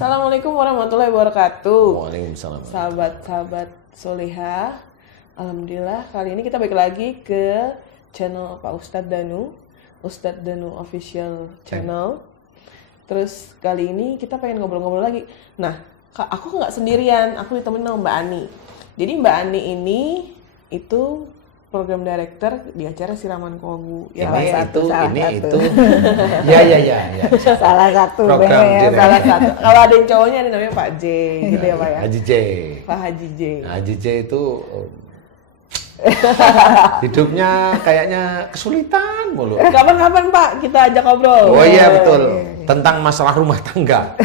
Assalamualaikum warahmatullahi wabarakatuh. Waalaikumsalam. Sahabat-sahabat Solihah, alhamdulillah kali ini kita balik lagi ke channel Pak Ustadz Danu, Ustadz Danu Official Channel. Terus kali ini kita pengen ngobrol-ngobrol lagi. Nah, aku nggak sendirian, aku ditemenin sama Mbak Ani. Jadi Mbak Ani ini itu program director di acara Siraman Kolbu. Ya, Salah satu. Ya. Salah satu. Program ya. Salah satu. Kalau ada yang cowoknya ada namanya Pak J, gitu ya Pak ya. Haji J. Pak Haji J. Haji J itu hidupnya kayaknya kesulitan mulu. Kapan-kapan Pak kita ajak ngobrol. Oh iya betul. Tentang masalah rumah tangga.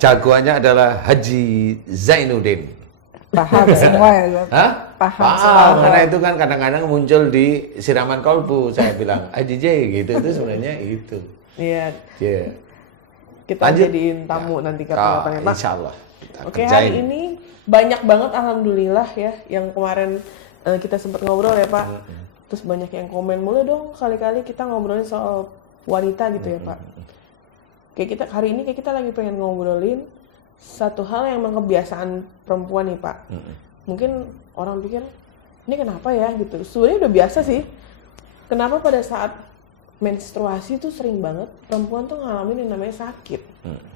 Jagoannya adalah Haji Zainuddin. Paham semua ya. Hah? Paham semua. Karena itu kan kadang-kadang muncul di Siraman Kolbu. Saya bilang, Haji J gitu. Itu sebenarnya itu. Iya. Yeah. Kita Lanjut. jadiin tamu nanti kapan-kapan ya Pak. Insya Allah. Kita Oke, kerjain. hari ini banyak banget alhamdulillah ya yang kemarin kita sempat ngobrol ya Pak. Terus banyak yang komen, boleh dong kali-kali kita ngobrolin soal wanita gitu ya Pak. Kayak kita hari ini kayak kita lagi pengen ngobrolin satu hal yang memang kebiasaan perempuan nih Pak. Mungkin orang pikir ini kenapa ya gitu. Sebenarnya udah biasa sih. Kenapa pada saat menstruasi tuh sering banget perempuan tuh ngalamin yang namanya sakit.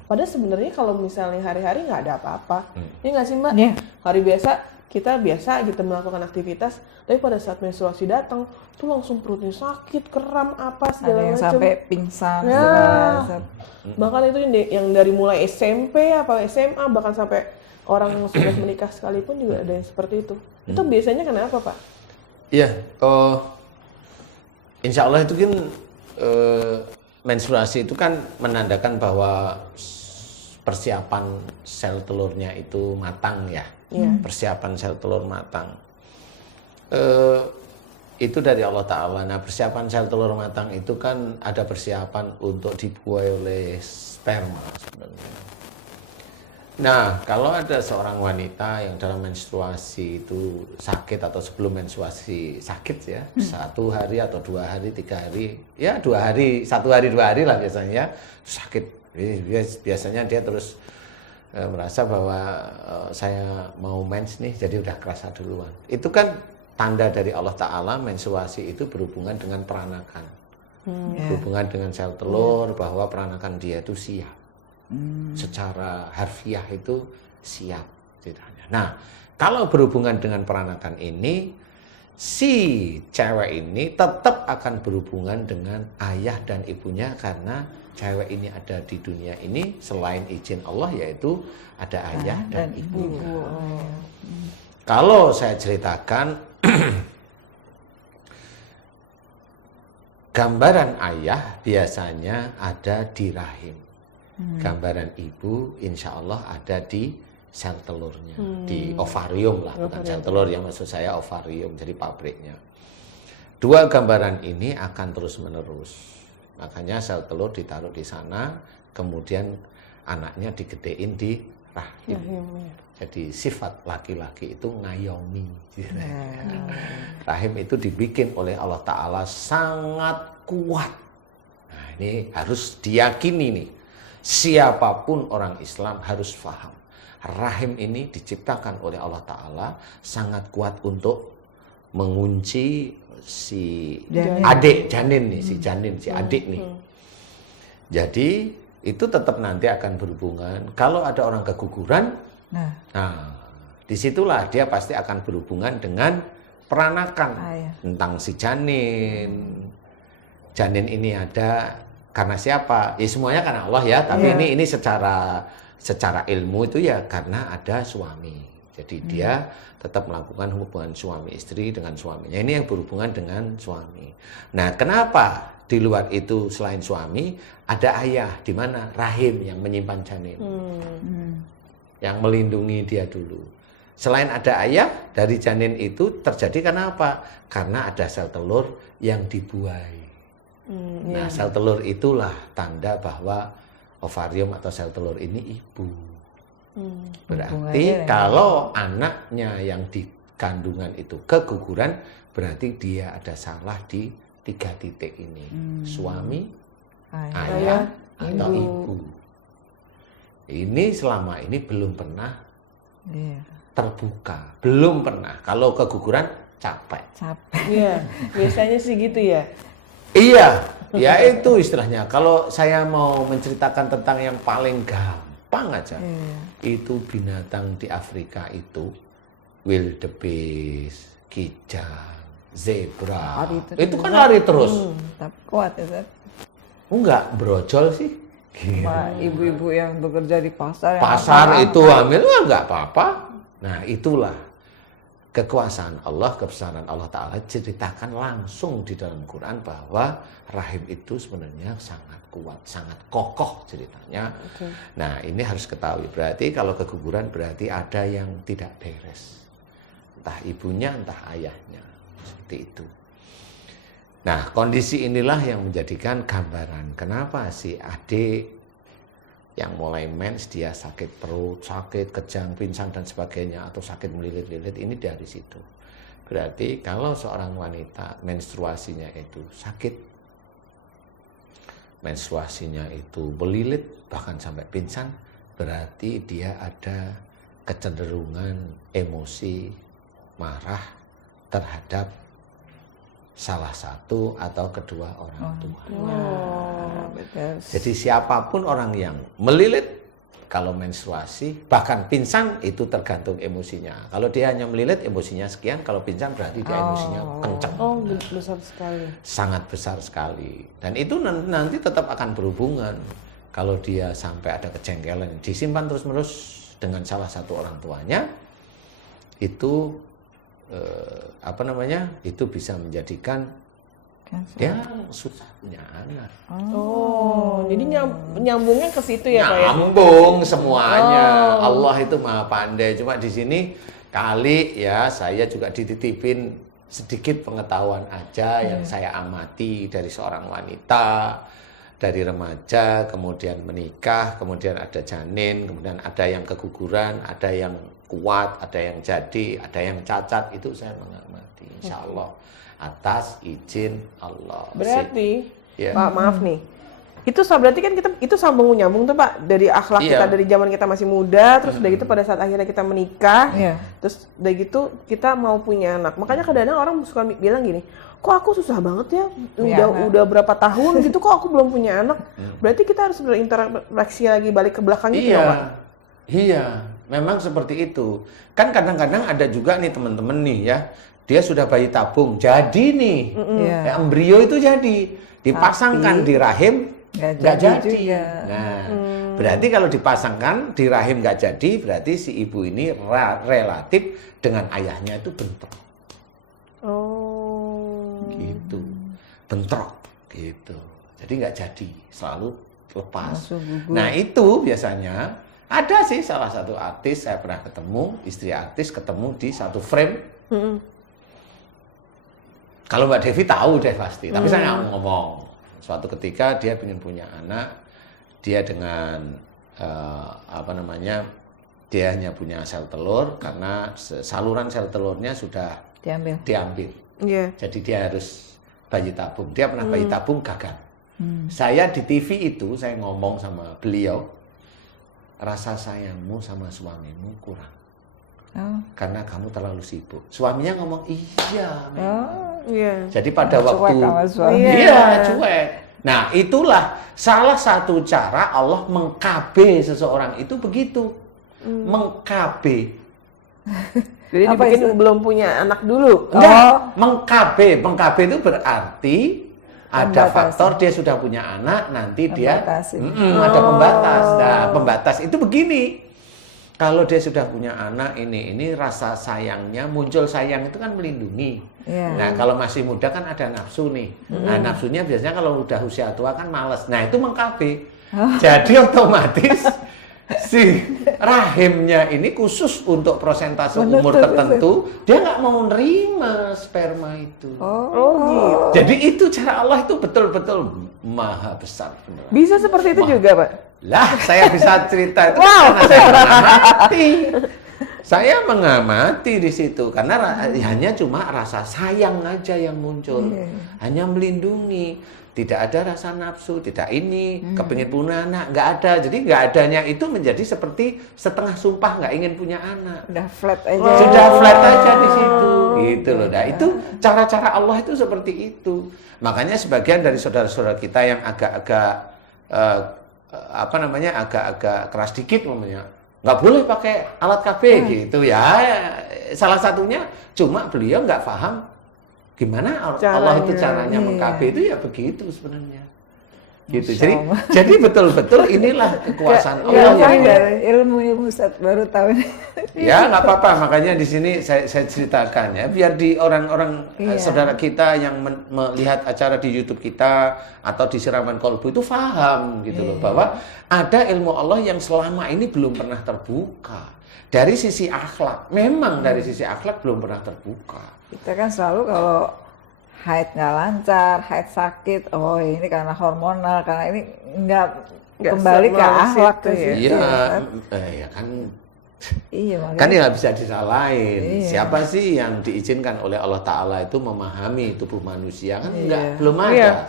Padahal sebenarnya kalau misalnya hari-hari nggak ada apa-apa. Ini nggak sih Mbak? Iya. Hari biasa kita biasa gitu melakukan aktivitas, tapi pada saat menstruasi datang tuh langsung perutnya sakit, kram apa Ada segala yang macam. sampai pingsan. Ya. segala. Bahkan itu yang dari mulai SMP apa SMA bahkan sampai orang yang sudah menikah sekalipun juga ada yang seperti itu. Itu biasanya kenapa Pak? Iya, insya Allah itu kan menstruasi itu kan menandakan bahwa persiapan sel telurnya itu matang ya. Persiapan sel telur matang. Itu dari Allah Ta'ala. Nah, persiapan sel telur matang itu kan ada persiapan untuk dibuai oleh sperma sebenarnya. Nah, kalau ada seorang wanita yang dalam menstruasi itu sakit atau sebelum menstruasi sakit ya, 1 hari atau 2 hari, 3 hari, ya 2 hari, 1 hari, 2 hari lah biasanya sakit. Biasanya dia terus merasa bahwa saya mau mens nih, jadi udah kerasa duluan. Itu kan tanda dari Allah Ta'ala. Menstruasi itu berhubungan dengan peranakan, berhubungan dengan sel telur, bahwa peranakan dia itu siap. Secara harfiah itu siap. Nah, kalau berhubungan dengan peranakan ini, si cewek ini tetap akan berhubungan dengan ayah dan ibunya, karena cewek ini ada di dunia ini selain izin Allah, yaitu ada ayah dan ibu. Kalau saya ceritakan gambaran ayah biasanya ada di rahim. Gambaran ibu insya Allah ada di sel telurnya, di ovarium lah, bukan sel telur ya, maksud saya ovarium, jadi pabriknya. Dua gambaran ini akan terus menerus, makanya sel telur ditaruh di sana, kemudian anaknya digedein di rahim. Jadi sifat laki-laki itu ngayomi. Rahim itu dibikin oleh Allah Ta'ala sangat kuat. Nah, ini harus diyakini nih. Siapapun orang Islam harus paham. Rahim ini diciptakan oleh Allah Ta'ala sangat kuat untuk mengunci si adik janin nih, si janin, si adik nih. Jadi itu tetap nanti akan berhubungan. Kalau ada orang keguguran, nah disitulah dia pasti akan berhubungan dengan peranakan tentang si janin. Janin ini ada karena siapa? Ya semuanya karena Allah ya. Tapi ini secara ilmu itu ya karena ada suami. Jadi dia tetap melakukan hubungan suami istri dengan suaminya. Ini yang berhubungan dengan suami. Nah, kenapa di luar itu selain suami ada ayah, di mana rahim yang menyimpan janin, yang melindungi dia dulu. Selain ada ayah, dari janin itu terjadi karena apa? Karena ada sel telur yang dibuai. Nah, sel telur itulah tanda bahwa ovarium atau sel telur ini ibu. Berarti kalau anaknya yang di kandungan itu keguguran, berarti dia ada salah di 3 titik ini. Suami, ayah, atau ibu. Ini selama ini belum pernah Iya. terbuka, belum pernah. Kalau keguguran capek. Capek. Iya, biasanya sih gitu ya. Iya, ya itu istilahnya. Kalau saya mau menceritakan tentang yang paling gampang aja, Iya. itu binatang di Afrika itu wildebeest, kijang, zebra. Lari terus. Itu kan lari terus. Tapi kuat ya, Zat. Enggak brojol sih. Gila. Sama ibu-ibu yang bekerja di pasar. yang Pasar apa-apa. itu hamil ya enggak apa-apa. Nah, itulah kekuasaan Allah, kebesaran Allah Ta'ala ceritakan langsung di dalam Quran bahwa rahim itu sebenarnya sangat kuat, sangat kokoh ceritanya. Oke. Nah, ini harus ketahui. Berarti kalau keguguran berarti ada yang tidak beres. Entah ibunya, entah ayahnya. Seperti itu. Nah, kondisi inilah yang menjadikan gambaran kenapa si adik yang mulai mens dia sakit perut, sakit kejang, pingsan dan sebagainya atau sakit melilit-lilit ini dari situ. Berarti kalau seorang wanita menstruasinya itu sakit, menstruasinya itu melilit bahkan sampai pingsan, berarti dia ada kecenderungan emosi marah terhadap salah satu atau kedua orang tua. Wah, betul. Jadi siapapun orang yang melilit kalau menstruasi, bahkan pingsan itu tergantung emosinya. Kalau dia hanya melilit emosinya sekian, kalau pingsan berarti dia emosinya kencang. Oh, besar sekali. Sangat besar sekali. Dan itu nanti tetap akan berhubungan. Kalau dia sampai ada kejengkelan disimpan terus-menerus dengan salah satu orang tuanya, itu itu bisa menjadikan dia susah punya anak. Oh, jadi nyambungnya ke situ ya, Pak ya? Nyambung semuanya. Allah itu maha pandai. Cuma di sini kali ya saya juga dititipin sedikit pengetahuan aja yang saya amati dari seorang wanita, dari remaja, kemudian menikah, kemudian ada janin, kemudian ada yang keguguran, ada yang kuat, ada yang jadi, ada yang cacat. Itu saya mengamati, insya Allah atas izin Allah. Berarti, Ya. Pak maaf nih, itu berarti kan kita itu sambung menyambung tuh Pak, dari akhlak Iya. kita dari zaman kita masih muda, terus udah gitu pada saat akhirnya kita menikah, Iya. terus udah gitu kita mau punya anak. Makanya kadang-kadang orang suka bilang gini, kok aku susah banget ya, Punya udah berapa tahun gitu kok aku belum punya anak. Berarti kita harus berinteraksi lagi balik ke belakang gitu Iya, ya Pak? iya, memang seperti itu. Kan kadang-kadang ada juga nih teman-teman nih ya, dia sudah bayi tabung, jadi nih, Iya. embrio itu jadi, dipasangkan Tapi di rahim, nggak nggak jadi jadi. juga. Nah, berarti kalau dipasangkan di rahim nggak jadi, berarti si ibu ini relatif dengan ayahnya itu bentrok, Oh. gitu, bentrok, gitu. Jadi nggak jadi, selalu lepas. Langsung gugur. Nah itu biasanya ada sih salah satu artis saya pernah ketemu, istri artis ketemu di satu frame. Kalau Mbak Devi tahu deh pasti, tapi saya nggak mau ngomong. Suatu ketika dia ingin punya anak, dia dengan dia hanya punya sel telur karena saluran sel telurnya sudah diambil. Iya. Jadi dia harus bayi tabung. Dia pernah bayi tabung gagal. Saya di TV itu saya ngomong sama beliau, rasa sayangmu sama suamimu kurang. Karena kamu terlalu sibuk. Suaminya ngomong, iya memang. Iya. Jadi pada Cuek waktu sama suami. iya cuek. Nah itulah salah satu cara Allah mengkabe seseorang itu begitu, mengkabe. Jadi Apa dibikin itu? belum punya anak dulu. Enggak, mengkabe. Mengkabe itu berarti ada Membatasi. faktor dia sudah punya anak, nanti dia Membatasi. ada pembatas. Nah, pembatas itu begini. Kalau dia sudah punya anak ini rasa sayangnya muncul, sayang itu kan melindungi. Iya. Nah, kalau masih muda kan ada nafsu nih. Nah, nafsunya biasanya kalau udah usia tua kan males. Nah, itu mengkabe. Jadi otomatis si rahimnya ini khusus untuk prosentase umur Menutup tertentu, dia nggak mau nerima sperma itu. Oh gitu. Jadi itu cara Allah itu betul-betul maha besar beneran. Bisa seperti itu juga Pak? Lah, saya bisa cerita itu karena saya pernah mati. Saya mengamati di situ karena hanya cuma rasa sayang aja yang muncul, hanya melindungi, tidak ada rasa nafsu, tidak ini kepingin punya anak, nggak ada. Jadi nggak adanya itu menjadi seperti setengah sumpah nggak ingin punya anak. Udah flat aja. Sudah flat aja di situ, gitu loh. Nah itu cara-cara Allah itu seperti itu. Makanya sebagian dari saudara-saudara kita yang agak-agak agak-agak keras dikit namanya, nggak boleh pakai alat KB gitu ya. Salah satunya cuma beliau nggak paham gimana Allah itu caranya meng-KB itu ya begitu sebenarnya. Gitu. Jadi betul-betul inilah kekuasaan Allah yang ilmu Ustaz baru tahu. Ya nggak apa-apa, makanya di sini saya ceritakan ya, biar di orang-orang saudara kita yang melihat acara di YouTube kita atau di Siraman Kolbu itu paham gitu loh, bahwa ada ilmu Allah yang selama ini belum pernah terbuka. Dari sisi akhlak, memang dari sisi akhlak belum pernah terbuka. Kita kan selalu kalau haid nggak lancar, haid sakit, oh ini karena hormonal, karena ini nggak kembali ke akhlak ke situ. Iya kan. Iya, makanya. Kan ya nggak bisa disalahin. Siapa sih yang diizinkan oleh Allah Ta'ala itu memahami tubuh manusia? Kan belum ada.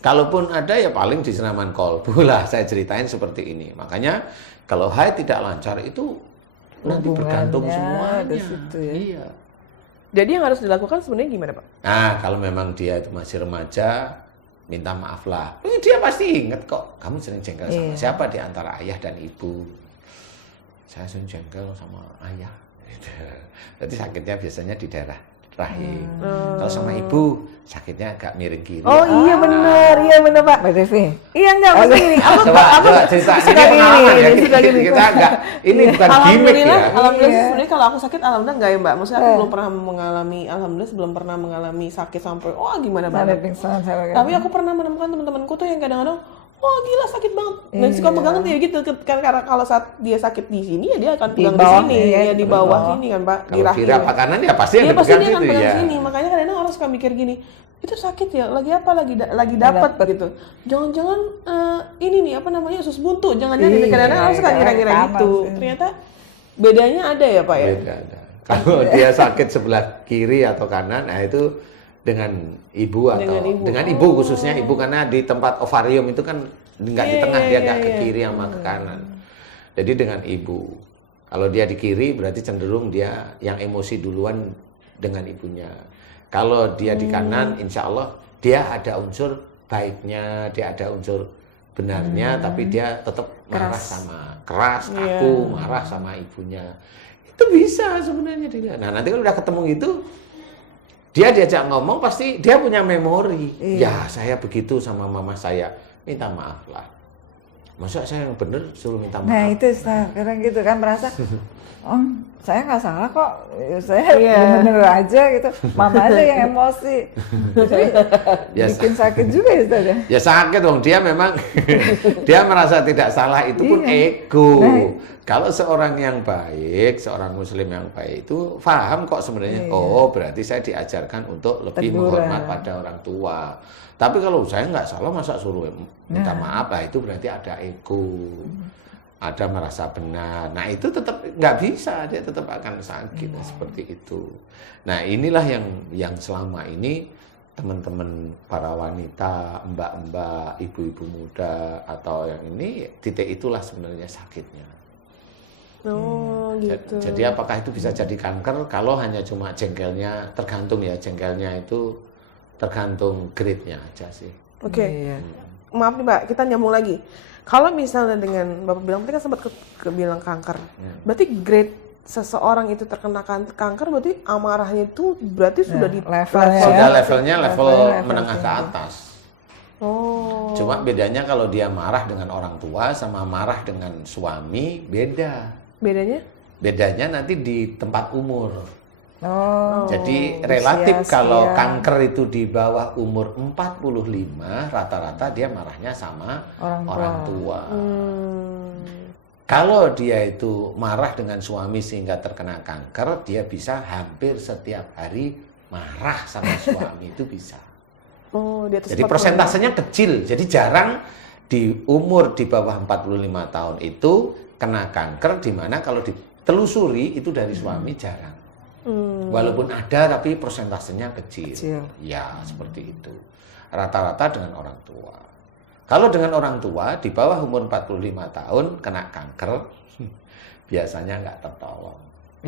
Kalaupun ada ya paling di Siraman Kolbu lah saya ceritain seperti ini. Makanya kalau haid tidak lancar itu nanti bergantung semuanya. Situ, ya. Iya. Jadi yang harus dilakukan sebenarnya gimana, Pak? Nah, kalau memang dia itu masih remaja, minta maaf lah. Dia pasti ingat kok, kamu sering jengkel sama siapa di antara ayah dan ibu. Saya sering jengkel sama ayah. Jadi sakitnya biasanya di daerah rahim. Kalau sama ibu, sakitnya agak miring kiri. Oh iya benar Pak. Mbak Devi. Iya enggak maksudnya gini. Coba cerita ini pengalaman ya. Kita enggak, ini bukan gimmick ya. Alhamdulillah sebenarnya kalau aku sakit alhamdulillah enggak ya Mbak. Maksudnya aku belum pernah mengalami, alhamdulillah belum pernah mengalami sakit sampai gimana banget. Tapi aku pernah menemukan teman-temanku tuh yang kadang-kadang gila sakit banget. Dan suka pegangan tuh ya gitu. Karena kalau saat dia sakit di sini ya dia akan pegang di sini, ya di bawah sini kan Pak, di rahim. Kalau kiri apa kanan ya pasti yang pasti dipegang dia akan situ pegang ya. sini. Makanya kadang-kadang orang suka mikir gini, itu sakit ya, lagi apa, lagi dapat gitu. Jangan-jangan ini nih apa namanya usus buntu. Jangan-jangan kadang-kadang orang suka ngira-ngira gitu. Ternyata bedanya ada ya Pak ya. Beda ada. Kalau dia sakit sebelah kiri atau kanan, nah itu dengan ibu atau dengan ibu khususnya ibu, karena di tempat ovarium itu kan nggak di tengah, dia agak ke kiri sama ke kanan. Jadi dengan ibu. Kalau dia di kiri berarti cenderung dia yang emosi duluan dengan ibunya. Kalau dia di kanan, insya Allah dia ada unsur baiknya, dia ada unsur benarnya, tapi dia tetap marah keras, kaku, marah sama ibunya. Itu bisa sebenarnya dia. Nah nanti kalau udah ketemu gitu, dia diajak ngomong pasti dia punya memori. Ya saya begitu sama mama saya, minta maaf lah. Masa saya yang bener suruh minta maaf? Nah itu sekarang gitu kan merasa, saya nggak salah kok, saya bener-bener aja gitu, mama aja yang emosi. Jadi bikin sakit juga ya Ustaz ya? Ya sakit dong, dia memang dia merasa tidak salah, itu pun ego. Kalau seorang yang baik, seorang muslim yang baik itu paham kok sebenarnya, berarti saya diajarkan untuk lebih menghormat pada orang tua. Tapi kalau saya nggak salah masa suruh minta maaf, lah itu berarti ada ego. Ada merasa benar. Nah itu tetap nggak bisa, dia tetap akan sakit seperti itu. Nah inilah yang selama ini teman-teman para wanita, mbak-mbak, ibu-ibu muda atau yang ini, titik itulah sebenarnya sakitnya. Gitu. Jadi apakah itu bisa jadi kanker? Kalau hanya cuma jengkelnya, tergantung ya, jengkelnya itu tergantung grade-nya aja sih. Oke. Maaf nih Mbak, kita nyambung lagi. Kalau misalnya dengan Bapak bilang, tadi kan sempat bilang kanker. Berarti grade seseorang itu terkena kanker, berarti amarahnya itu berarti sudah di levelnya level menengah ke atas. Cuma bedanya kalau dia marah dengan orang tua sama marah dengan suami, beda. Bedanya nanti di tempat umur. Jadi relatif kalau kanker itu di bawah umur 45, rata-rata dia marahnya sama orang tua. Kalau dia itu marah dengan suami sehingga terkena kanker, dia bisa hampir setiap hari marah sama suami itu bisa. Jadi persentasenya kecil, jadi jarang di umur di bawah 45 tahun itu kena kanker, di mana kalau telusuri itu dari suami jarang. Walaupun ada tapi persentasenya kecil. Ya, seperti itu. Rata-rata dengan orang tua. Kalau dengan orang tua di bawah umur 45 tahun kena kanker, biasanya nggak tertolong.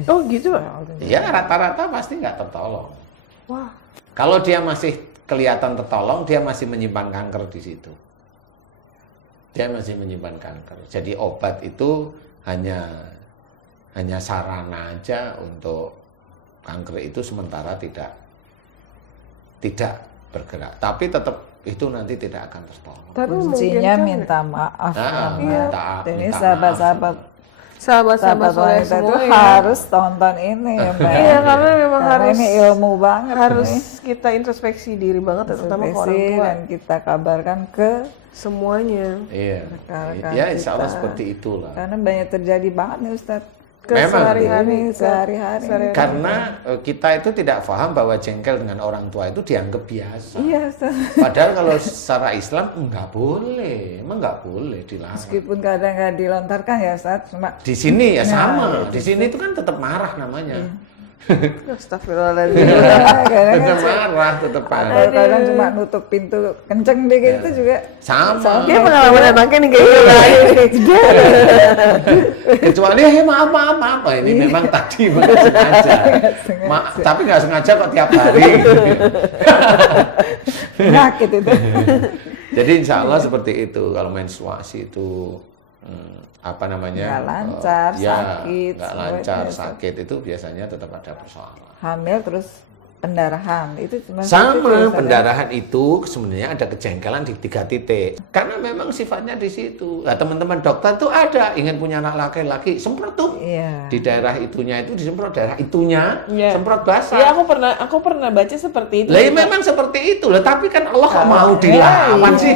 Oh gitu Pak? Iya, rata-rata pasti nggak tertolong. Wah. Kalau dia masih kelihatan tertolong, dia masih menyimpan kanker di situ. Dia masih menyimpan kanker. Jadi obat itu hanya sarana aja untuk kanker itu sementara tidak bergerak. Tapi tetap itu nanti tidak akan tertolong. Tapi Kuncinya mungkin minta maaf. Ini minta sahabat-sahabat sahabat-sahabat soleh wanita itu semua ya. harus tonton ini ya Mbak. Iya, karena memang Karena harus ini ilmu banget. harus ini. kita introspeksi diri banget, terutama ke orang Introspeksi tua. dan kita kabarkan ke semuanya. Iya. rekan-rekan Ya, insya Allah kita. seperti itulah. Karena banyak terjadi banget nih Ustadz. Ke Memang. sehari-hari. Sehari-hari. Karena kita itu tidak paham bahwa jengkel dengan orang tua itu dianggap biasa. Iya Ustadz. Padahal kalau secara Islam enggak boleh, emang enggak boleh dilarang. Meskipun kadang nggak dilontarkan ya Ustadz, cuma Di sini ya Nah, sama, di sini itu kan tetap marah namanya. Astagfirullahaladzim. kadang Tetap marah, tetap marah. atau kadang cuma nutup pintu kenceng dikit itu juga Sama. Dia pengalaman abangnya nih kayak gitu. Kecuali maaf. Ini memang tadi nggak sengaja. Tapi nggak sengaja kok tiap hari. penyakit itu. Jadi insya Allah seperti itu. Kalau menstruasi itu apa namanya? Nggak lancar, sakit, nggak semua lancar, itu. sakit itu biasanya tetap ada persoalan. Hamil terus pendarahan itu cuma Sama pendarahan itu sebenarnya ada kejengkelan di 3 titik. Karena memang sifatnya di situ. Nah, teman-teman dokter tuh ada ingin punya anak laki-laki, semprot tuh. Iya. Di daerah itunya itu disemprot, daerah itunya Iya. semprot basah. Iya, aku pernah baca seperti itu. Lah ya memang seperti itu. Lah tapi kan Allah kok mau Iya, dilawan iya. sih?